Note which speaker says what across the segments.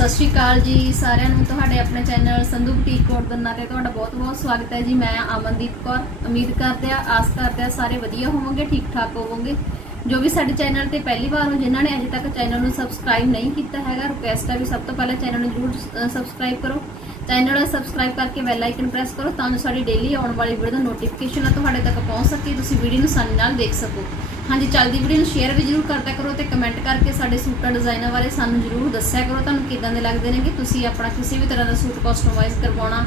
Speaker 1: ਸਤਿ ਸ਼੍ਰੀ ਅਕਾਲ ਜੀ ਸਾਰਿਆਂ ਨੂੰ। ਤੁਹਾਡੇ ਆਪਣੇ ਚੈਨਲ ਸੰਧੂ ਬੁਟੀਕ ਕੋਡ ਦੰਨਾ ਤੇ ਤੁਹਾਡਾ ਬਹੁਤ-ਬਹੁਤ ਸਵਾਗਤ ਹੈ ਜੀ। ਮੈਂ ਅਮਨਦੀਪ ਕੌਰ, ਉਮੀਦ ਕਰਦੇ ਆ ਆਸ ਕਰਦੇ ਆ ਸਾਰੇ ਵਧੀਆ ਹੋਵੋਗੇ, ਠੀਕ ਠਾਕ ਹੋਵੋਗੇ। ਜੋ ਵੀ ਸਾਡੇ ਚੈਨਲ ਤੇ ਪਹਿਲੀ ਵਾਰ ਹੋ, ਜਿਨ੍ਹਾਂ ਨੇ ਅਜੇ ਤੱਕ ਚੈਨਲ ਨੂੰ ਸਬਸਕ੍ਰਾਈਬ ਨਹੀਂ ਕੀਤਾ ਹੈਗਾ ਰਿਕੁਐਸਟ ਹੈ ਵੀ ਸਭ ਤੋਂ ਪਹਿਲਾਂ ਚੈਨਲ ਨੂੰ ਜਰੂਰ ਸਬਸਕ੍ਰਾਈਬ ਕਰੋ। ਚੈਨਲ ਨੂੰ ਸਬਸਕ੍ਰਾਈਬ ਕਰਕੇ ਬੈਲ ਆਈਕਨ ਪ੍ਰੈਸ ਕਰੋ, ਤਾਂ ਜੋ ਸਾਡੀ ਡੇਲੀ ਆਉਣ ਵਾਲੀ ਵੀਡੀਓ ਦਾ ਨੋਟੀਫਿਕੇਸ਼ਨ ਤੁਹਾਡੇ ਤੱਕ ਪਹੁੰਚ ਸਕੇ, ਤੁਸੀਂ ਵੀਡੀਓ ਨੂੰ ਆਸਾਨੀ ਨਾਲ ਦੇਖ ਸਕੋ। ਹਾਂਜੀ, ਚੱਲਦੀ ਵੀਡੀਓ ਨੂੰ ਸ਼ੇਅਰ ਵੀ ਜਰੂਰ ਕਰਦਿਆ ਕਰੋ ਤੇ ਕਮੈਂਟ ਕਰਕੇ ਸਾਡੇ ਸੂਟਾਂ ਡਿਜ਼ਾਈਨਾਂ ਬਾਰੇ ਸਾਨੂੰ ਜਰੂਰ ਦੱਸਿਆ ਕਰੋ। ਤੁਹਾਨੂੰ ਕਿਦਾਂ ਦੇ ਲੱਗਦੇ ਨੇ ਕਿ ਤੁਸੀਂ ਆਪਣਾ ਕਿਸੇ ਵੀ ਤਰ੍ਹਾਂ ਦਾ ਸੂਟ ਕਸਟਮਾਈਜ਼ ਕਰਵਾਉਣਾ,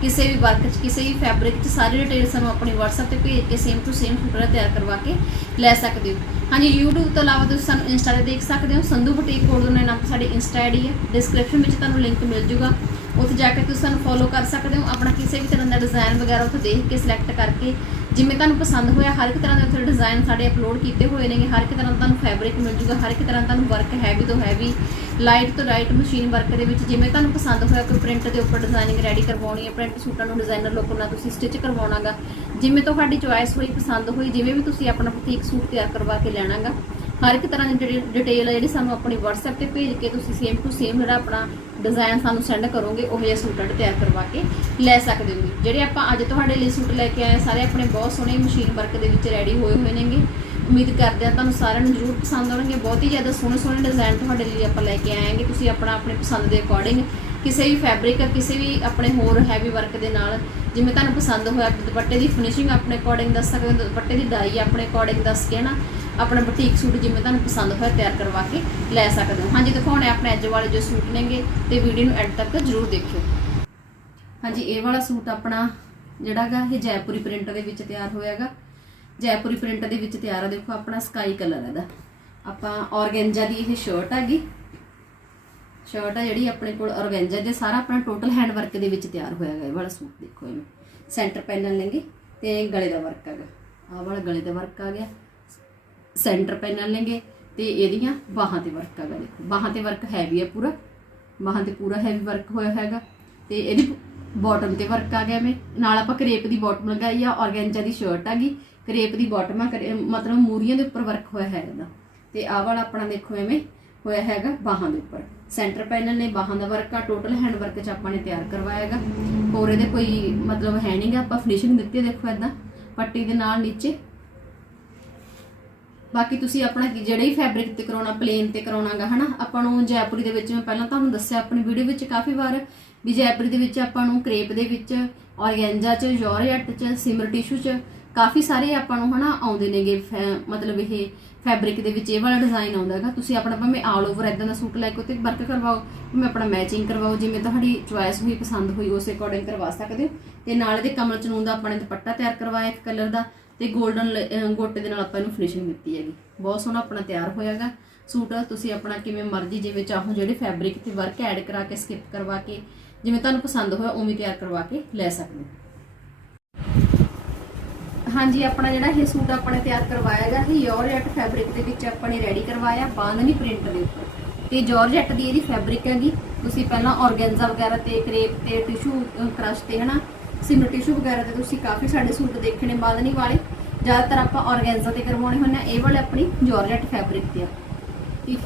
Speaker 1: ਕਿਸੇ ਵੀ ਵਰਕ 'ਚ, ਕਿਸੇ ਵੀ ਫੈਬਰਿਕ 'ਚ, ਸਾਰੀ ਡਿਟੇਲ ਸਾਨੂੰ ਆਪਣੀ WhatsApp ਤੇ ਭੇਜ ਕੇ ਸੇਮ ਟੂ ਸੇਮ ਸੂਟ ਤਿਆਰ ਕਰਵਾ ਕੇ ਲੈ ਸਕਦੇ ਹੋ। ਹਾਂਜੀ, YouTube ਤੋਂ ਇਲਾਵਾ ਤੁਸੀਂ ਸਾਨੂੰ ਇੰਸਟਾ ਤੇ ਦੇਖ ਸਕਦੇ ਹੋ। ਸੰਧੂ ਬੁਟੀਕ ਕੋਡ ਦੇ ਨਾਮ ਸਾਡੀ ਇੰਸਟਾ ਆਈਡੀ ਹੈ। ਡਿਸਕ੍ਰਿਪਸ਼ਨ ਵਿੱਚ ਤੁਹਾਨੂੰ ਲਿੰਕ ਮਿਲ ਜੂਗਾ। ਉੱਥੇ ਜਾ ਕੇ ਤੁਸੀਂ ਸਾਨੂੰ ਫੋਲੋ ਕਰ ਸਕਦੇ ਹੋ। ਆਪਣਾ ਕਿਸੇ ਵੀ ਤਰ੍ਹਾਂ ਦਾ ਡਿਜ਼ਾਈਨ ਵਗੈਰਾ ਉੱਥੇ ਦੇਖ ਕੇ ਸਿਲੈਕਟ ਕਰਕੇ ਜਿਵੇਂ ਤੁਹਾਨੂੰ ਪਸੰਦ ਹੋਇਆ, ਹਰ ਇੱਕ ਤਰ੍ਹਾਂ ਦੇ ਉੱਥੇ ਡਿਜ਼ਾਈਨ ਸਾਡੇ ਅਪਲੋਡ ਕੀਤੇ ਹੋਏ ਨੇਗੇ, ਹਰ ਇੱਕ ਤਰ੍ਹਾਂ ਦਾ ਤੁਹਾਨੂੰ ਫੈਬਰਿਕ ਮਿਲ ਜੂਗਾ, ਹਰ ਇੱਕ ਤਰ੍ਹਾਂ ਦਾ ਤੁਹਾਨੂੰ ਵਰਕ ਹੈਵੀ ਤੋਂ ਹੈਵੀ ਲਾਈਟ ਤੋਂ ਲਾਈਟ ਮਸ਼ੀਨ ਵਰਕ ਦੇ ਵਿੱਚ ਜਿਵੇਂ ਤੁਹਾਨੂੰ ਪਸੰਦ ਹੋਇਆ ਕੋਈ ਪ੍ਰਿੰਟ ਦੇ ਉੱਪਰ ਡਿਜ਼ਾਈਨਿੰਗ ਰੈਡੀ ਕਰਵਾਉਣੀ ਹੈ ਪ੍ਰਿੰਟ ਸੂਟਾਂ ਨੂੰ ਡਿਜ਼ਾਈਨਰ ਲੋਕ ਨਾਲ ਤੁਸੀਂ ਸਟਿਚ ਕਰਵਾਉਣਾਗਾ, ਜਿਵੇਂ ਤੁਹਾਡੀ ਚੁਆਇਸ ਹੋਈ, ਪਸੰਦ ਹੋਈ, ਜਿਵੇਂ ਵੀ ਤੁਸੀਂ ਆਪਣਾ ਬੁਟੀਕ ਸੂਟ ਤਿਆਰ ਕਰਵਾ ਕੇ ਲੈਣਾਗਾ ਹਰ ਇੱਕ ਤਰ੍ਹਾਂ ਦੀ ਡਿਟੇਲ ਹੈ ਜਿਹੜੀ ਸਾਨੂੰ ਆਪਣੀ WhatsApp ਤੇ ਭੇਜ ਕੇ ਤੁਸੀਂ ਸੇਮ ਟੂ ਸੇਮ ਜਿਹੜਾ ਆਪਣਾ ਡਿਜ਼ਾਈਨ ਸਾਨੂੰ ਸੈਂਡ ਕਰੋਗੇ, ਉਹ ਜਿਹਾ ਸੂਟ ਤਿਆਰ ਕਰਵਾ ਕੇ ਲੈ ਸਕਦੇ ਹੋ ਜਿਹੜੇ ਆਪਾਂ ਅੱਜ ਤੁਹਾਡੇ ਲਈ ਸੂਟ ਲੈ ਕੇ ਆਏ ਸਾਰੇ ਆਪਣੇ ਬਹੁਤ ਸੋਹਣੇ ਮਸ਼ੀਨ ਵਰਕ ਦੇ ਵਿੱਚ ਰੈਡੀ ਹੋਏ ਹੋਏ ਨੇਗੇ। ਉਮੀਦ ਕਰਦੇ ਹਾਂ ਤੁਹਾਨੂੰ ਸਾਰਿਆਂ ਨੂੰ ਜ਼ਰੂਰ ਪਸੰਦ ਆਉਣਗੇ। ਬਹੁਤ ਹੀ ਜ਼ਿਆਦਾ ਸੋਹਣੇ ਸੋਹਣੇ ਡਿਜ਼ਾਈਨ ਤੁਹਾਡੇ ਲਈ ਆਪਾਂ ਲੈ ਕੇ ਆਏਗੇ ਤੁਸੀਂ ਆਪਣਾ ਆਪਣੇ ਪਸੰਦ ਦੇ ਅਕੋਰਡਿੰਗ ਕਿਸੇ ਵੀ ਫੈਬਰਿਕ ਕਿਸੇ ਵੀ ਆਪਣੇ ਹੋਰ ਹੈਵੀ ਵਰਕ ਦੇ ਨਾਲ ਜਿਵੇਂ ਤੁਹਾਨੂੰ ਪਸੰਦ ਹੋਇਆ, ਦੁਪੱਟੇ ਦੀ ਫਿਨਿਸ਼ਿੰਗ ਆਪਣੇ ਅਕੋਰਡਿੰਗ ਦੱਸ ਸਕਦੇ ਹੋ, ਦੁਪੱਟੇ ਦੀ ਡਾਈ ਆਪਣੇ ਅਕੋਰਡਿੰਗ ਦੱਸ ਕੇ ਨਾ ਆਪਣਾ ਬੁਟੀਕ ਸੂਟ ਜਿਵੇਂ ਤੁਹਾਨੂੰ ਪਸੰਦ ਹੋਇਆ ਤਿਆਰ ਕਰਵਾ ਕੇ ਲੈ ਸਕਦੇ ਹੋ। ਹਾਂਜੀ ਦਿਖਾਉਣੇ ਆਪਣੇ ਅੱਜ ਵਾਲੇ ਜੋ ਸੂਟ ਨੇਗੇ ਤੇ ਵੀਡੀਓ ਨੂੰ ਐਂਡ ਤੱਕ ਜਰੂਰ ਦੇਖਿਓ। ਹਾਂਜੀ, ਇਹ ਵਾਲਾ ਸੂਟ ਆਪਣਾ ਜਿਹੜਾਗਾ ਇਹ ਜੈਪੁਰੀ ਪ੍ਰਿੰਟ ਦੇ ਵਿੱਚ ਤਿਆਰ ਹੋਇਆਗਾ। ਜੈਪੁਰੀ ਪ੍ਰਿੰਟ ਦੇ ਵਿੱਚ ਤਿਆਰ ਆ, ਦੇਖੋ, ਆਪਣਾ ਸਕਾਈ ਕਲਰ ਇਹਦਾ। ਆਪਾਂ ਔਰਗੈਂਜਾ ਦੀ ਇਹ ਸ਼ਰਟ ਹੈਗੀ। ਸ਼ਰਟ ਆ ਜਿਹੜੀ ਆਪਣੇ ਕੋਲ ਔਰਗੈਂਜਾ ਦੇ ਸਾਰਾ ਆਪਣਾ ਟੋਟਲ ਹੈਂਡ ਵਰਕ ਦੇ ਵਿੱਚ ਤਿਆਰ ਹੋਇਆ ਹੈ ਇਹ ਵਾਲਾ ਸੂਟ, ਦੇਖੋ ਇਹਨੂੰ। ਸੈਂਟਰ ਪੈਨਲ ਲੈਂਗੇ ਤੇ ਗਲੇ ਦਾ ਵਰਕ ਹੈਗਾ। ਆਹ ਵਾਲਾ ਗਲੇ ਦਾ ਵਰਕ ਆ ਗਿਆ। ਸੈਂਟਰ ਪੈਨਲ ਲੈਂਗੇ ਤੇ ਇਹਦੀਆਂ ਬਾਹਾਂ ਤੇ ਵਰਕ ਹੈਗਾ ਦੇਖੋ। ਬਾਹਾਂ ਤੇ ਵਰਕ ਹੈਵੀ ਹੈ ਪੂਰਾ। ਬਾਹਾਂ ਤੇ ਪੂਰਾ ਹੈਵੀ ਵਰਕ ਹੋਇਆ ਹੈਗਾ। ਤੇ ਇਹਦੀ ਬਾਟਮ ਤੇ ਵਰਕ ਆ ਗਿਆ ਮੈਂ। ਨਾਲ ਆਪਾਂ ਕਰੇਪ ਦੀ ਬਾਟਮ ਲਗਾਈ ਆ ਔਰਗੈਂਜਾ ਦੀ ਸ਼ਰਟ ਆ ਗਈ। ਕਰੇਪ ਦੀ ਬਾਟਮ ਆ, ਕਰੇ- ਮਤਲਬ ਮੂਰੀਆਂ ਦੇ ਉੱਪਰ ਵਰਕ ਹੋਇਆ ਹੈ ਇਹਦਾ। ਤੇ ਆਹ ਵਾਲਾ ਆਪਣਾ ਦੇਖੋ ਐਵੇਂ ਹੋਇਆ ਹੈਗਾ ਬਾਹਾਂ ਦੇ ਉੱਪਰ। ਸੈਂਟਰ ਪੈਨਲ ਨੇ ਬਾਹਾਂ ਦਾ ਵਰਕ ਆ ਟੋਟਲ ਹੈਂਡ ਵਰਕ ਚ ਆਪਾਂ ਨੇ ਤਿਆਰ ਕਰਵਾਇਆ ਹੈਗਾ। ਹੋਰ ਇਹਦੇ ਕੋਈ ਮਤਲਬ ਹੈ ਨਹੀਂਗਾ ਆਪਾਂ ਫਿਨਿਸ਼ਿੰਗ ਦਿੱਤੀ ਦੇਖੋ ਇਦਾਂ ਪੱਟੀ ਦੇ ਨਾਲ ਨੀਚੇ ਬਾਕੀ ਤੁਸੀਂ ਆਪਣਾ ਜਿਹੜੇ ਹੀ ਫੈਬਰਿਕ ਤੇ ਕਰਾਉਣਾ ਪਲੇਨ ਤੇ ਕਰਾਉਣਾਗਾ, ਹਨਾ, ਆਪਾਂ ਨੂੰ ਜੈਪੁਰੀ ਦੇ ਵਿੱਚ ਮੈਂ ਪਹਿਲਾਂ ਤੁਹਾਨੂੰ ਦੱਸਿਆ, ਆਪਣੀ ਵੀਡੀਓ ਵਿੱਚ ਕਾਫੀ ਵਾਰ ਵੀ ਜੈਪੁਰੀ ਦੇ ਵਿੱਚ ਆਪਾਂ ਨੂੰ ਕ੍ਰੇਪ ਦੇ ਵਿੱਚ, ਔਰਗੈਂਜਾ ਚ ਜੋਰਜੱਟ ਚ, ਸਿਮਰ ਟਿਸ਼ੂ ਚ ਕਾਫੀ ਸਾਰੇ ਆਪਾਂ ਨੂੰ, ਹਨਾ, ਆਉਂਦੇ ਨੇਗੇ, ਫੈ- ਮਤਲਬ ਇਹ ਫੈਬਰਿਕ ਦੇ ਵਿੱਚ ਇਹ ਵਾਲਾ ਡਿਜ਼ਾਈਨ ਆਉਂਦਾ ਹੈਗਾ ਤੁਸੀਂ ਆਪਣਾ ਭਾਵੇਂ ਆਲ ਓਵਰ ਇਦਾਂ ਦਾ ਸੂਟ ਲੈ ਕੇ ਉੱਤੇ ਵਰਕ ਕਰਵਾਓ, ਭਾਵੇਂ ਆਪਣਾ ਮੈਚਿੰਗ ਕਰਵਾਓ, ਜਿਵੇਂ ਤੁਹਾਡੀ ਚੁਆਇਸ ਹੋਈ, ਪਸੰਦ ਹੋਈ, ਉਸ ਅਕੋਰਡਿੰਗ ਕਰਵਾ ਸਕਦੇ ਹੋ। ਤੇ ਨਾਲ ਇਹਦੇ ਕਮਲ ਚਨੂਨ ਦਾ ਆਪਾਂ ਨੇ ਦੁਪੱਟਾ ਤਿਆਰ ਕਰਵਾਇਆ ਇੱਕ ਕਲਰ ਦਾ। ਤੇ 골ਡਨ ਗੋਟੇ ਦੇ ਨਾਲ ਆਪਾਂ ਇਹਨੂੰ ਫਿਨਿਸ਼ਿੰਗ ਦਿੱਤੀ ਹੈਗੀ। ਬਹੁਤ ਸੋਹਣਾ ਆਪਣਾ ਤਿਆਰ ਹੋਇਆਗਾ। ਸੂਟ ਤੁਸੀਂ ਆਪਣਾ ਕਿਵੇਂ ਮਰਜ਼ੀ, ਜਿਵੇਂ ਚਾਹੋ ਜਿਹੜੇ ਫੈਬਰਿਕ ਤੇ ਵਰਕ ਐਡ ਕਰਾ ਕੇ ਸਕਿਪ ਕਰਵਾ ਕੇ, ਜਿਵੇਂ ਤੁਹਾਨੂੰ ਪਸੰਦ ਹੋਇਆ, ਉਵੇਂ ਤਿਆਰ ਕਰਵਾ ਕੇ ਲੈ ਸਕਦੇ ਹਾਂਜੀ, ਆਪਣਾ ਜਿਹੜਾ ਇਹ ਸੂਟ ਆਪਾਂ ਨੇ ਤਿਆਰ ਕਰਵਾਇਆ ਹੈਗਾ, ਇਹ ਯੋਰਜਟ ਫੈਬਰਿਕ ਦੇ ਵਿੱਚ ਆਪਾਂ ਨੇ ਰੈਡੀ ਕਰਵਾਇਆ ਬਾਂਦਨੀ ਪ੍ਰਿੰਟ ਦੇ ਉੱਪਰ। ਤੇ ਜੋਰਜੱਟ ਦੀ ਇਹਦੀ ਫੈਬਰਿਕ ਹੈਗੀ, ਤੁਸੀਂ ਪਹਿਲਾਂ ਔਰਗੈਂਜ਼ਾ ਵਗੈਰਾ ਤੇ ਕ੍ਰੇਪ ਤੇ ਟਿਸ਼ੂ ਕ੍ਰਸ਼ ਤੇ, ਹਨਾ ਸਿਮਰ ਟਿਸ਼ੂ ਵਗੈਰਾ ਤੇ ਤੁਸੀਂ ਕਾਫੀ ਸਾਡੇ ਸੂਟ ਦੇਖੇ ਨੇ ਬਾਂਦਨੀ ਵਾਲੇ। ਜ਼ਿਆਦਾਤਰ ਆਪਾਂ ਔਰਗੈਂਜ਼ਾ ਤੇ ਕਰਵਾਉਣੇ ਹੁੰਦੇ ਆ। ਇਹ ਵਾਲੇ ਆਪਣੀ ਜੋਰਜੱਟ ਫੈਬਰਿਕ ਤੇ ਆ।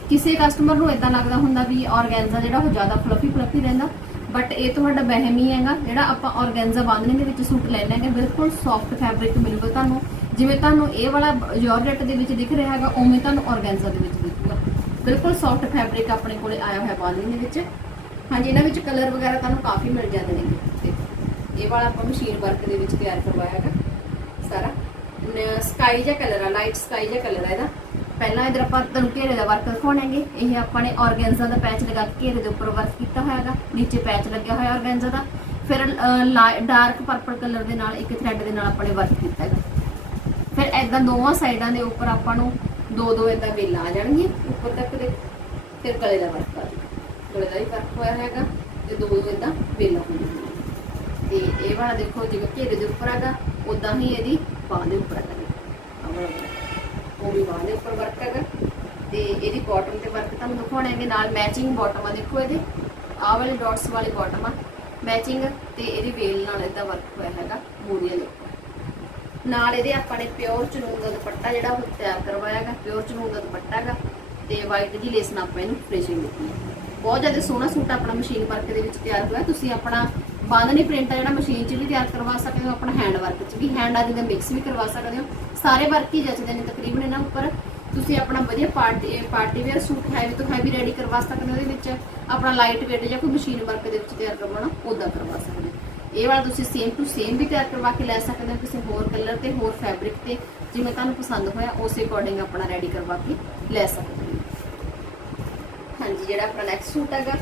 Speaker 1: ਕਿਸੇ ਕਸਟਮਰ ਨੂੰ ਇਦਾਂ ਲੱਗਦਾ ਹੁੰਦਾ ਵੀ ਔਰਗੈਂਜ਼ਾ ਜਿਹੜਾ ਉਹ ਜ਼ਿਆਦਾ ਫਲਫੀ ਫਲਫੀ ਰਹਿੰਦਾ। ਬਟ ਇਹ ਤੁਹਾਡਾ ਵਹਿਮ ਹੀ ਹੈਗਾ। ਜਿਹੜਾ ਆਪਾਂ ਔਰਗੈਂਜ਼ਾ ਬਾਂਧਣੇ ਦੇ ਵਿੱਚ ਸੂਟ ਲੈ ਲੈਣਗੇ ਬਿਲਕੁਲ ਸੌਫਟ ਫੈਬਰਿਕ ਮਿਲੂਗਾ ਤੁਹਾਨੂੰ। ਜਿਵੇਂ ਤੁਹਾਨੂੰ ਇਹ ਵਾਲਾ ਜਾਰਜੈਟ ਦੇ ਵਿੱਚ ਦਿਖ ਰਿਹਾ ਹੈਗਾ, ਉਵੇਂ ਤੁਹਾਨੂੰ ਔਰਗੈਂਜ਼ਾ ਦੇ ਵਿੱਚ ਦਿਖੂਗਾ। ਬਿਲਕੁਲ ਸੌਫਟ ਫੈਬਰਿਕ ਆਪਣੇ ਕੋਲੇ ਆਇਆ ਹੋਇਆ ਬਾਂਧਣੇ ਦੇ ਵਿੱਚ। ਹਾਂਜੀ, ਇਹਨਾਂ ਵਿੱਚ ਕਲਰ ਵਗੈਰਾ ਤੁਹਾਨੂੰ ਕਾਫੀ ਮਿਲ ਜਾਂਦੇ ਨੇ। ਇਹ ਵਾਲਾ ਆਪਾਂ ਮਸ਼ੀਨ ਵਰਕ ਦੇ ਵਿੱਚ ਤਿਆਰ ਕਰਵਾਇਆ ਹੈਗਾ ਸਾਰਾ। ਸਕਾਈ ਜਿਹਾ ਕਲਰ ਆ ਲਾਈਟ ਸਕਾਈ ਜਿਹਾ ਕਲਰ ਆ ਇਹਦਾ। ਪਹਿਲਾਂ ਇਧਰ ਆਪਾਂ ਤੁਹਾਨੂੰ ਘੇਰੇ ਦਾ ਵਰਕ ਦਿਖਾਉਣਾਂਗੇ। ਇਹ ਆਪਾਂ ਨੇ ਔਰਗੈਂਜ਼ਾ ਦਾ ਪੈਚ ਲਗਾ ਕੇ ਘੇਰੇ ਦੇ ਉੱਪਰ ਵਰਕ ਕੀਤਾ ਹੋਇਆ ਹੈਗਾ। ਨੀਚੇ ਪੈਚ ਲੱਗਿਆ ਹੋਇਆ ਔਰਗੈਂਜ਼ਾ ਦਾ। ਫਿਰ ਡਾਰਕ ਪਰਪਲ ਕਲਰ ਦੇ ਨਾਲ ਇੱਕ ਥ੍ਰੈਡ ਦੇ ਨਾਲ ਆਪਾਂ ਨੇ ਵਰਕ ਕੀਤਾ ਹੈਗਾ। ਫਿਰ ਐਦਾਂ ਦੋਵਾਂ ਸਾਈਡਾਂ ਦੇ ਉੱਪਰ ਆਪਾਂ ਨੂੰ ਦੋ ਦੋ ਐਦਾਂ ਵੇਲਾਂ ਆ ਜਾਣਗੀਆਂ ਉੱਪਰ ਤੱਕ ਦੇ। ਫਿਰ ਗਲੇ ਦਾ ਵਰਕ ਆ ਜਾਊਗਾ। ਗਲੇ ਦਾ ਹੀ ਵਰਕ ਹੋਇਆ ਹੈਗਾ ਤੇ ਦੋ ਦੋ ਐਦਾਂ ਵੇਲਾਂ ਹੋ ਜਾਣਗੀਆਂ ਤੇ ਇਹ ਵਾਲਾ ਦੇਖੋ ਜਿਵੇਂ ਘੇਰੇ ਦੇ ਉੱਪਰ ਹੈਗਾ ਉਦਾਂ ਹੀ ਇਹਦੀ ਬਾਹ ਦੇ ਉੱਪਰ ਹੈਗਾ ਉਹ ਵੀ ਬਾਹ ਦੇ ਉੱਪਰ ਵਰਕ ਹੈਗਾ। ਤੇ ਇਹਦੀ ਬਾਟਮ ਤੇ ਵਰਕ ਤੁਹਾਨੂੰ ਦਿਖਾਉਣਾਂਗੇ ਨਾਲ ਮੈਚਿੰਗ ਬਾਟਮ ਆ ਦੇਖੋ ਇਹਦੇ। ਆਹ ਵਾਲੇ ਡਾਟਸ ਵਾਲੀ ਬਾਟਮ ਆ। ਮੈਚਿੰਗ ਤੇ ਇਹਦੀ ਵੇਲ ਨਾਲ ਇਹਦਾ ਵਰਕ ਹੋਇਆ ਹੈਗਾ ਮੂਰੀਆਂ ਦੇ ਨਾਲ ਇਹਦੇ ਆਪਾਂ ਨੇ ਪਿਓਰ ਚਨੂਨ ਦਾ ਦੁਪੱਟਾ ਜਿਹੜਾ ਉਹ ਤਿਆਰ ਕਰਵਾਇਆ ਹੈਗਾ ਪਿਓਰ ਚਨੂਨ ਦਾ ਦੁਪੱਟਾ ਹੈਗਾ। ਤੇ ਵਾਈਟ ਦੀ ਲੇਸ ਨਾਲ ਆਪਾਂ ਇਹਨੂੰ ਫਿਨਿਸ਼ਿੰਗ ਦਿੱਤੀ ਹੈ। ਬਹੁਤ ਜ਼ਿਆਦਾ ਸੋਹਣਾ ਸੂਟ ਆਪਣਾ ਮਸ਼ੀਨ ਵਰਕ ਦੇ ਵਿੱਚ ਤਿਆਰ ਹੋਇਆ। ਤੁਸੀਂ ਆਪਣਾ ਬਾਂਧਨੀ ਪ੍ਰਿੰਟ ਆ ਜਿਹੜਾ ਮਸ਼ੀਨ 'ਚ ਵੀ ਤਿਆਰ ਕਰਵਾ ਸਕਦੇ ਹੋ, ਆਪਣਾ ਹੈਂਡ ਵਰਕ 'ਚ ਵੀ ਹੈਂਡ ਆਦਿ ਦਾ ਮਿਕਸ ਵੀ ਕਰਵਾ ਸਕਦੇ ਹੋ। ਸਾਰੇ ਵਰਕ ਹੀ ਜੱਚਦੇ ਨੇ ਤਕਰੀਬਨ ਇਹਨਾਂ ਉੱਪਰ। ਤੁਸੀਂ ਆਪਣਾ ਵਧੀਆ party party wear suit heavy ਤੋਂ ਹੈਵੀ ਰੈਡੀ ਕਰਵਾ ਸਕਦੇ ਹੋ, ਉਹਦੇ ਵਿੱਚ ਆਪਣਾ ਲਾਈਟ ਵੇਟ ਜਾਂ ਕੋਈ ਮਸ਼ੀਨ ਵਰਕ ਦੇ ਵਿੱਚ ਤਿਆਰ ਕਰਵਾਉਣਾ ਉਦਾਂ ਕਰਵਾ ਸਕਦੇ ਹੋ। ਇਹ ਵਾਲਾ ਤੁਸੀਂ ਸੇਮ ਟੂ ਸੇਮ ਵੀ ਤਿਆਰ ਕਰਵਾ ਕੇ ਲੈ ਸਕਦੇ ਹੋ, ਕਿਸੇ ਹੋਰ ਕਲਰ ਤੇ, ਹੋਰ ਫੈਬਰਿਕ ਤੇ, ਜਿਵੇਂ ਤੁਹਾਨੂੰ ਪਸੰਦ ਹੋਇਆ, ਉਸੇ ਅਕੋਰਡਿੰਗ ਆਪਣਾ ਰੈਡੀ ਕਰਵਾ ਕੇ ਲੈ ਸਕਦੇ ਹੋ। ਹਾਂਜੀ, ਜਿਹੜਾ ਆਪਣਾ ਨੈਕਸਟ ਸੂਟ ਹੈਗਾ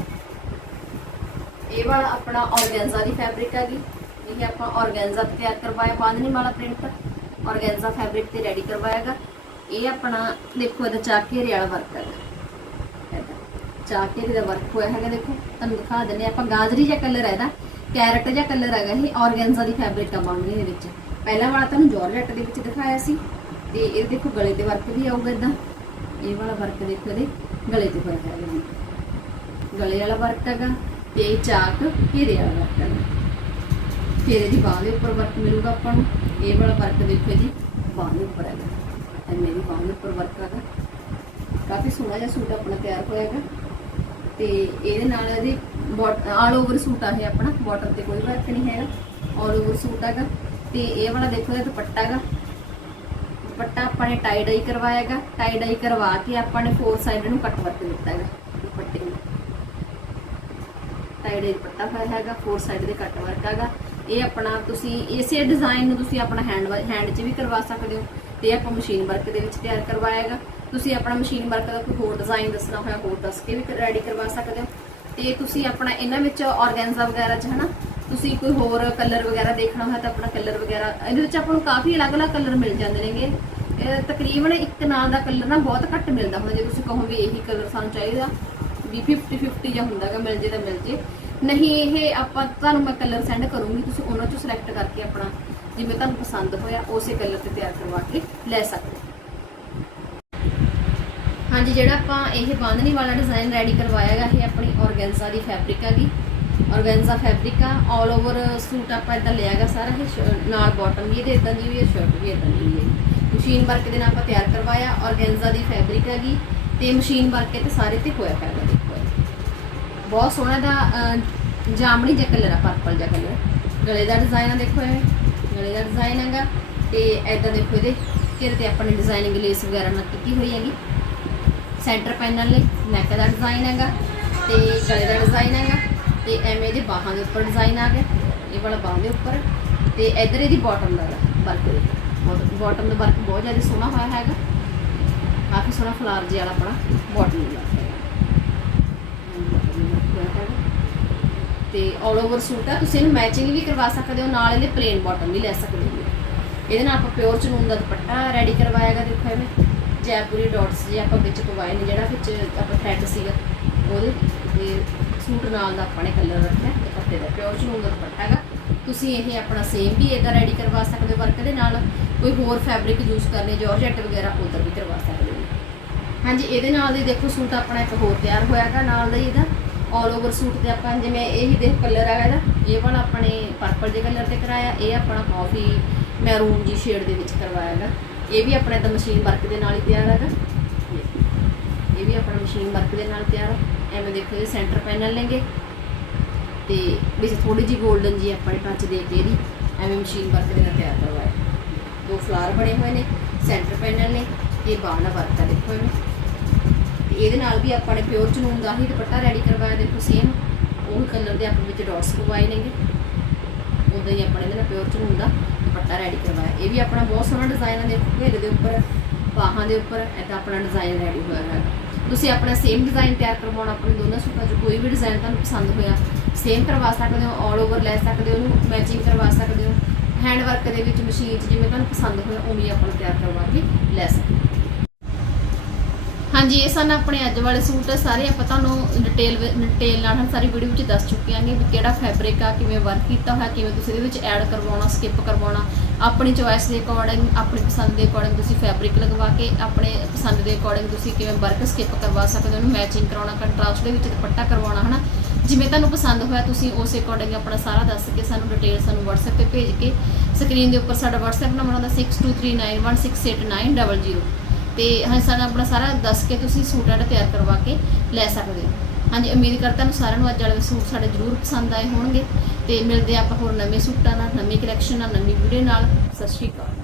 Speaker 1: ਇਹ ਵਾਲਾ ਆਪਣਾ ਔਰਗੈਂਜ਼ਾ ਦੀ ਫੈਬਰਿਕ ਹੈਗੀ। ਇਹ ਆਪਾਂ ਔਰਗੈਂਜ਼ਾ ਤੇ ਤਿਆਰ ਕਰਵਾਇਆ, ਬਾਂਧਨੀ ਵਾਲਾ ਪ੍ਰਿੰਟ ਔਰਗੈਂਜ਼ਾ ਫੈਬਰਿਕ ਤੇ ਰੈਡੀ ਕਰਵਾਇਆਗਾ ਇਹ ਆਪਣਾ, ਦੇਖੋ ਇਹਦਾ ਚਾਕੇਰੇ ਵਾਲਾ ਵਰਕ ਹੈਗਾ। ਚਾਕੇਰੇ ਦਾ ਵਰਕ ਹੋਇਆ ਹੈਗਾ, ਦੇਖੋ। ਤੁਹਾਨੂੰ ਦਿਖਾ ਦਿੰਦੇ ਹਾਂ। ਆਪਾਂ ਗਾਜਰੀ ਜਿਹਾ ਕਲਰ ਹੈ ਇਹਦਾ ਕੈਰਟ ਜਿਹਾ ਕਲਰ ਹੈਗਾ ਇਹ, ਔਰਗੈਂਜ਼ਾ ਦੀ ਫੈਬਰਿਕ ਆ ਬਾਂਧਣੀ ਦੇ ਵਿੱਚ। ਪਹਿਲਾ ਵਾਲਾ ਤੁਹਾਨੂੰ ਜਾਰਜੈਟ ਦੇ ਵਿੱਚ ਦਿਖਾਇਆ ਸੀ। ਤੇ ਇਹ ਦੇਖੋ ਗਲੇ ਤੇ ਵਰਕ ਵੀ ਆਊਗਾ ਇਦਾਂ ਇਹ ਵਾਲਾ ਵਰਕ ਦੇਖੋ ਇਹਦੇ ਗਲੇ ਤੇ ਹੋਇਆ ਹੈਗਾ ਜੀ। ਗਲੇ ਵਾਲਾ ਵਰਕ ਹੈਗਾ। ਤੇ ਇਹ ਚਾਕ ਘੇਰੇ ਵਾਲਾ ਵਰਕ ਹੈਗਾ ਫਿਰ ਇਹਦੀ ਬਾਹ ਦੇ ਉੱਪਰ ਵਰਕ ਮਿਲੂਗਾ ਆਪਾਂ ਨੂੰ। ਇਹ ਵਾਲਾ ਵਰਕ ਦੇਖੋ ਜੀ, ਬਾਹ ਦੇ ਉੱਪਰ ਹੈਗਾ। ਐਵੇਂ ਦੀ ਬਾਹ ਦੇ ਉੱਪਰ ਵਰਕ ਹੈਗਾ। ਕਾਫੀ ਸੋਹਣਾ ਜਿਹਾ ਸੂਟ ਆਪਣਾ ਤਿਆਰ ਹੋਇਆਗਾ ਤੇ ਇਹਦੇ ਨਾਲ ਇਹਦੀ ਆਲ ਓਵਰ ਸੂਟ ਆ ਇਹ ਆਪਣਾ ਬਾਟਮ ਤੇ ਕੋਈ ਵਰਕ ਨਹੀਂ ਹੈਗਾ। ਆਲ ਓਵਰ ਸੂਟ ਹੈਗਾ। ਤੇ ਇਹ ਵਾਲਾ ਦੇਖੋ ਇਹ ਦੁਪੱਟਾ ਹੈਗਾ। ਦੁਪੱਟਾ ਆਪਾਂ ਨੇ ਟਾਈ ਡਾਈ ਕਰਵਾਇਆਗਾ ਟਾਈ ਡਾਈ ਕਰਵਾ ਕੇ ਆਪਾਂ ਨੇ ਫੋਰ ਸਾਈਡ ਨੂੰ ਕੱਟ ਵਰਕ ਦਿੱਤਾ ਹੈਗਾ। ਟਾਈ ਡਾਈ ਦੁਪੱਟਾ ਹੋਇਆ ਹੈਗਾ ਫੋਰ ਸਾਈਡ ਦੇ ਕੱਟ ਵਰਕ ਹੈਗਾ। ਇਹ ਆਪਣਾ ਤੁਸੀਂ ਇਸੇ ਡਿਜ਼ਾਈਨ ਨੂੰ ਤੁਸੀਂ ਆਪਣਾ ਹੈਂਡ ਹੈਂਡ 'ਚ ਵੀ ਕਰਵਾ ਸਕਦੇ ਹੋ ਤੇ ਆਪਾਂ ਮਸ਼ੀਨ ਵਰਕ ਦੇ ਵਿੱਚ ਤਿਆਰ ਕਰਵਾਇਆਗਾ ਤੁਸੀਂ ਆਪਣਾ ਮਸ਼ੀਨ ਵਰਕ ਦਾ ਕੋਈ ਹੋਰ ਡਿਜ਼ਾਈਨ ਦੱਸਣਾ ਹੋਇਆ, ਹੋਰ ਦੱਸ ਕੇ ਵੀ ਰੈਡੀ ਕਰਵਾ ਸਕਦੇ ਹੋ। ਤੇ ਤੁਸੀਂ ਆਪਣਾ ਇਹਨਾਂ ਵਿੱਚ ਆਰਗੈਂਜ਼ਾ ਵਗੈਰਾ 'ਚ ਹਨਾ, ਤੁਸੀਂ ਕੋਈ ਹੋਰ ਕਲਰ ਵਗੈਰਾ ਦੇਖਣਾ ਹੋਇਆ ਤਾਂ ਆਪਣਾ ਕਲਰ ਵਗੈਰਾ, ਇਹਦੇ ਵਿੱਚ ਆਪਾਂ ਨੂੰ ਕਾਫੀ ਅਲੱਗ-ਅਲੱਗ ਕਲਰ ਮਿਲ ਜਾਂਦੇ ਨੇਗੇ। ਤਕਰੀਬਨ ਇੱਕ ਨਾਲ ਦਾ ਕਲਰ ਨਾ ਬਹੁਤ ਘੱਟ ਮਿਲਦਾ ਹੁੰਦਾ ਜੇ ਤੁਸੀਂ ਕਹੋ ਵੀ ਇਹੀ ਕਲਰ ਸਾਨੂੰ ਚਾਹੀਦਾ, ਵੀ 50 50 ਜਾਂ ਹੁੰਦਾਗਾ ਮਿਲ ਜੇ ਤਾਂ ਮਿਲ ਜੇ। ਨਹੀਂ, ਇਹ ਆਪਾਂ ਤੁਹਾਨੂੰ ਮੈਂ ਕਲਰ ਸੈਂਡ ਕਰੂੰਗੀ, ਤੁਸੀਂ ਉਹਨਾਂ ਚੋਂ ਸਿਲੈਕਟ ਕਰਕੇ ਆਪਣਾ ਜਿਵੇਂ ਤੁਹਾਨੂੰ ਪਸੰਦ ਹੋਇਆ, ਉਸੇ ਕਲਰ ਤੇ ਤਿਆਰ ਕਰਵਾ ਕੇ ਲੈ ਸਕਦੇ ਹੋ। ਹਾਂਜੀ, ਜਿਹੜਾ ਆਪਾਂ ਇਹ ਬਾਂਧਣੀ ਵਾਲਾ ਡਿਜ਼ਾਈਨ ਰੈਡੀ ਕਰਵਾਇਆ ਹੈਗਾ ਇਹ ਆਪਣੀ ਔਰਗੈਂਜ਼ਾ ਦੀ ਫੈਬਰਿਕ ਹੈਗੀ ਔਰਗੈਂਜ਼ਾ ਫੈਬਰਿਕ ਆ ਆਲ ਓਵਰ ਸੂਟ ਆਪਾਂ ਇਦਾਂ ਲਿਆਗਾ ਸਾਰਾ, ਇਹ ਸ਼- ਨਾਲ ਬਾਟਮ ਵੀ ਇਹਦੇ ਇਦਾਂ ਦੀ ਹੋਈ ਹੈ ਸ਼ਰਟ ਵੀ ਇਦਾਂ ਦੀ ਹੋਈ ਹੈ ਮਸ਼ੀਨ ਵਰਕ ਦੇ ਨਾਲ ਆਪਾਂ ਤਿਆਰ ਕਰਵਾਇਆ ਔਰਗੈਂਜ਼ਾ ਦੀ ਫੈਬਰਿਕ ਹੈਗੀ ਤੇ ਮਸ਼ੀਨ ਵਰਕ ਤੇ ਸਾਰੇ ਤੇ ਹੋਇਆ ਹੈਗਾ ਬਹੁਤ ਸੋਹਣਾ ਦਾ ਜਾਮਣੀ ਜਿਹਾ ਕਲਰ ਆ ਪਰਪਲ ਜਿਹਾ ਕਲਰ ਗਲੇ ਦਾ ਡਿਜ਼ਾਈਨ ਆ ਦੇਖੋ ਇਹ, ਗਲੇ ਦਾ ਡਿਜ਼ਾਈਨ ਹੈਗਾ। ਤੇ ਐਦਾਂ ਦੇਖੋ ਇਹਦੇ ਘੇਰੇ ਤੇ ਆਪਾਂ ਨੇ ਡਿਜ਼ਾਈਨਿੰਗ ਲੇਸ ਵਗੈਰਾ ਨਾਲ ਕੀਤੀ ਹੋਈ ਹੈਗੀ। ਸੈਂਟਰ ਪੈਨਲ ਲਈ ਨੈਕ ਦਾ ਡਿਜ਼ਾਈਨ ਹੈਗਾ, ਤੇ ਗਲੇ ਦਾ ਡਿਜ਼ਾਈਨ ਹੈਗਾ, ਤੇ ਐਵੇਂ ਇਹਦੇ ਬਾਹਾਂ ਦੇ ਉੱਪਰ ਡਿਜ਼ਾਈਨ ਆ ਗਿਆ ਇਹ ਵਾਲਾ ਬਾਹਾਂ ਦੇ ਉੱਪਰ। ਤੇ ਇਧਰ ਇਹਦੀ ਬਾਟਮ ਦਾ ਵਰਕ ਬਾਟਮ ਦਾ ਵਰਕ ਬਹੁਤ ਜ਼ਿਆਦਾ ਸੋਹਣਾ ਹੋਇਆ ਹੈਗਾ। ਕਾਫੀ ਸੋਹਣਾ ਫਲਾਰ ਜਿਹਾ ਵਾਲਾ ਆਪਣਾ ਬਾਟਮ ਦਾ work ਹੈਗਾ ਤੇ ਆਲ ਓਵਰ ਸੂਟ ਆ, ਤੁਸੀਂ ਇਹਨੂੰ ਮੈਚਿੰਗ ਵੀ ਕਰਵਾ ਸਕਦੇ ਹੋ, ਨਾਲ ਇਹਦੇ ਪਲੇਨ ਬਾਟਮ ਵੀ ਲੈ ਸਕਦੇ ਹੋ। ਇਹਦੇ ਨਾਲ ਆਪਾਂ ਪਿਓਰ ਚਨੂਨ ਦਾ ਦੁਪੱਟਾ ਰੈਡੀ ਕਰਵਾਇਆਗਾ, ਦੇਖੋ ਐਵੇਂ, ਜੈਪੁਰੀ ਡਾਟਸ ਜੇ ਆਪਾਂ ਵਿੱਚ ਪਵਾਏ ਨੇ, ਜਿਹੜਾ ਵਿੱਚ ਆਪਾਂ ਥ੍ਰੈਡ ਸੀਗਾ, ਉਹਦੇ ਤੇ ਸੂਟ ਨਾਲ ਦਾ ਆਪਾਂ ਨੇ ਕਲਰ ਰੱਖਿਆ ਦੁਪੱਟੇ ਦਾ ਪਿਓਰ ਚਨੂਨ ਦਾ ਦੁਪੱਟਾ ਹੈਗਾ। ਤੁਸੀਂ ਇਹ ਆਪਣਾ ਸੇਮ ਵੀ ਇਹਦਾ ਰੈਡੀ ਕਰਵਾ ਸਕਦੇ ਹੋ ਵਰਕ ਦੇ ਨਾਲ, ਕੋਈ ਹੋਰ ਫੈਬਰਿਕ ਯੂਜ਼ ਕਰਨੇ ਜਾਰਜੈਟ ਵਗੈਰਾ ਉਧਰ ਵੀ ਕਰਵਾ ਸਕਦੇ ਹੋ। ਹਾਂਜੀ, ਇਹਦੇ ਨਾਲ ਦੀ ਦੇਖੋ ਸੂਟ ਆਪਣਾ ਇੱਕ ਹੋਰ ਤਿਆਰ ਹੋਇਆਗਾ, ਨਾਲ ਦਾ ਹੀ ਇਹਦਾ ਆਲ ਓਵਰ ਸੂਟ ਤੇ ਆਪਾਂ ਜਿਵੇਂ ਇਹ ਹੀ ਦੇਖ ਕਲਰ ਹੈਗਾ ਇਹਦਾ, ਇਹ ਵਾਲਾ ਆਪਣੇ ਪਰਪਲ ਦੇ ਕਲਰ ਤੇ ਕਰਾਇਆ, ਇਹ ਆਪਣਾ ਕਾਫੀ ਮੈਰੂਨ ਜੀ ਸ਼ੇਡ ਦੇ ਵਿੱਚ ਕਰਵਾਇਆ ਹੈਗਾ। ਇਹ ਵੀ ਆਪਣੇ ਤਾਂ ਮਸ਼ੀਨ ਵਰਕ ਦੇ ਨਾਲ ਹੀ ਤਿਆਰ ਹੈਗਾ। ਇਹ ਵੀ ਆਪਣਾ ਮਸ਼ੀਨ ਵਰਕ ਦੇ ਨਾਲ ਤਿਆਰ ਹੈ ਐਵੇਂ ਦੇਖੋ ਇਹ ਸੈਂਟਰ ਪੈਨਲ ਲੈਂਗੇ ਤੇ ਵਿੱਚ ਥੋੜੀ ਜੀ 골ਡਨ ਜੀ ਆਪਣੇ ਟੱਚ ਦੇ ਕੇ ਇਹਦੀ, ਐਵੇਂ ਮਸ਼ੀਨ ਵਰਕ ਦੇ ਨਾਲ ਤਿਆਰ ਕਰਵਾਇਆ। ਦੋ ਫਲਾਰ ਬਣੇ ਹੋਏ ਨੇ ਸੈਂਟਰ ਪੈਨਲ ਨੇ, ਇਹ ਬਾਹਾਂ ਵਰਕ ਆ ਦੇਖੋ ਐਵੇਂ ਇਹਦੇ ਨਾਲ ਵੀ ਆਪਾਂ ਨੇ ਪਿਓਰ ਚਨੂਨ ਦਾ ਹੀ ਦੁਪੱਟਾ ਰੈਡੀ ਕਰਵਾਇਆ। ਦੇਖੋ ਸੇਮ ਉਹ ਕਲਰ ਦੇ ਆਪਾਂ ਵਿੱਚ ਡਾਟਸ ਪਵਾਏ ਨੇਗੇ। ਉਦਾਂ ਹੀ ਆਪਾਂ ਨੇ ਇਹਦੇ ਨਾਲ ਪਿਓਰ ਚਨੂਨ ਦਾ ਦੁਪੱਟਾ ਰੈਡੀ ਕਰਵਾਇਆ। ਇਹ ਵੀ ਆਪਣਾ ਬਹੁਤ ਸੋਹਣਾ ਡਿਜ਼ਾਈਨ ਆ, ਦੇਖੋ ਘੇਰੇ ਦੇ ਉੱਪਰ, ਬਾਹਾਂ ਦੇ ਉੱਪਰ ਐਦਾਂ ਆਪਣਾ ਡਿਜ਼ਾਈਨ ਰੈਡੀ ਹੋਇਆ ਹੈ ਤੁਸੀਂ ਆਪਣਾ ਸੇਮ ਡਿਜ਼ਾਈਨ ਤਿਆਰ ਕਰਵਾਉਣਾ, ਆਪਣੇ ਦੋਨਾਂ ਸੂਟਾਂ 'ਚ ਕੋਈ ਵੀ ਡਿਜ਼ਾਈਨ ਤੁਹਾਨੂੰ ਪਸੰਦ ਹੋਇਆ ਸੇਮ ਕਰਵਾ ਸਕਦੇ ਹੋ ਆਲ ਓਵਰ ਲੈ ਸਕਦੇ ਹੋ ਉਹਨੂੰ ਮੈਚਿੰਗ ਕਰਵਾ ਸਕਦੇ ਹੋ ਹੈਂਡ ਵਰਕ ਦੇ ਵਿੱਚ ਮਸ਼ੀਨ 'ਚ ਜਿਵੇਂ ਤੁਹਾਨੂੰ ਪਸੰਦ ਹੋਇਆ, ਉਵੇਂ ਆਪਾਂ ਤਿਆਰ ਕਰਵਾ ਕੇ ਲੈ ਸਕਦੇ ਹੋ। ਹਾਂਜੀ, ਇਹ ਸਨ ਆਪਣੇ ਅੱਜ ਵਾਲੇ ਸੂਟ, ਸਾਰੇ ਆਪਾਂ ਤੁਹਾਨੂੰ ਡਿਟੇਲ ਡਿਟੇਲ ਨਾਲ ਸਾਰੀ ਵੀਡੀਓ ਵਿੱਚ ਦੱਸ ਚੁੱਕੇ ਆਂਗੇ ਵੀ ਕਿਹੜਾ ਫੈਬਰਿਕ ਆ, ਕਿਵੇਂ ਵਰਕ ਕੀਤਾ ਹੋਇਆ, ਕਿਵੇਂ ਤੁਸੀਂ ਇਹਦੇ ਵਿੱਚ ਐਡ ਕਰਵਾਉਣਾ ਸਕਿਪ ਕਰਵਾਉਣਾ। ਆਪਣੀ ਚੋਇਸ ਦੇ ਅਕੋਰਡਿੰਗ ਆਪਣੀ ਪਸੰਦ ਦੇ ਅਕੋਰਡਿੰਗ ਤੁਸੀਂ ਫੈਬਰਿਕ ਲਗਵਾ ਕੇ, ਆਪਣੇ ਪਸੰਦ ਦੇ ਅਕੋਰਡਿੰਗ ਤੁਸੀਂ ਕਿਵੇਂ ਵਰਕ ਸਕਿਪ ਕਰਵਾ ਸਕਦੇ ਹੋ, ਉਹਨੂੰ ਮੈਚਿੰਗ ਕਰਾਉਣਾ ਕੰਟਰਾਸਟ ਦੇ ਵਿੱਚ ਦੁਪੱਟਾ ਕਰਵਾਉਣਾ, ਹਨਾ? ਜਿਵੇਂ ਤੁਹਾਨੂੰ ਪਸੰਦ ਹੋਇਆ, ਤੁਸੀਂ ਉਸੇ ਅਕੋਰਡਿੰਗ ਆਪਣਾ ਸਾਰਾ ਦੱਸ ਕੇ ਸਾਨੂੰ ਡਿਟੇਲ ਸਾਨੂੰ WhatsApp ਤੇ ਭੇਜ ਕੇ ਸਕਰੀਨ ਦੇ ਉੱਪਰ ਸਾਡਾ WhatsApp ਨੰਬਰ ਆਉਂਦਾ 6239168900 ਤੇ ਹਾਂ ਸਾਨੂੰ ਆਪਣਾ ਸਾਰਾ ਦੱਸ ਕੇ ਤੁਸੀਂ ਸੂਟ ਜਿਹੜਾ ਤਿਆਰ ਕਰਵਾ ਕੇ ਲੈ ਸਕਦੇ ਹੋ। ਹਾਂਜੀ, ਉਮੀਦ ਕਰਦਾ ਤੁਹਾਨੂੰ ਸਾਰਿਆਂ ਨੂੰ ਅੱਜ ਵਾਲੇ ਸੂਟ ਸਾਡੇ ਜ਼ਰੂਰ ਪਸੰਦ ਆਏ ਹੋਣਗੇ। ਤੇ ਮਿਲਦੇ ਆਪਾਂ ਹੋਰ ਨਵੇਂ ਸੂਟਾਂ ਨਾਲ, ਨਵੀਂ ਕਲੈਕਸ਼ਨ ਨਾਲ, ਨਵੀਂ ਵੀਡੀਓ ਨਾਲ। ਸਤਿ ਸ਼੍ਰੀ ਅਕਾਲ।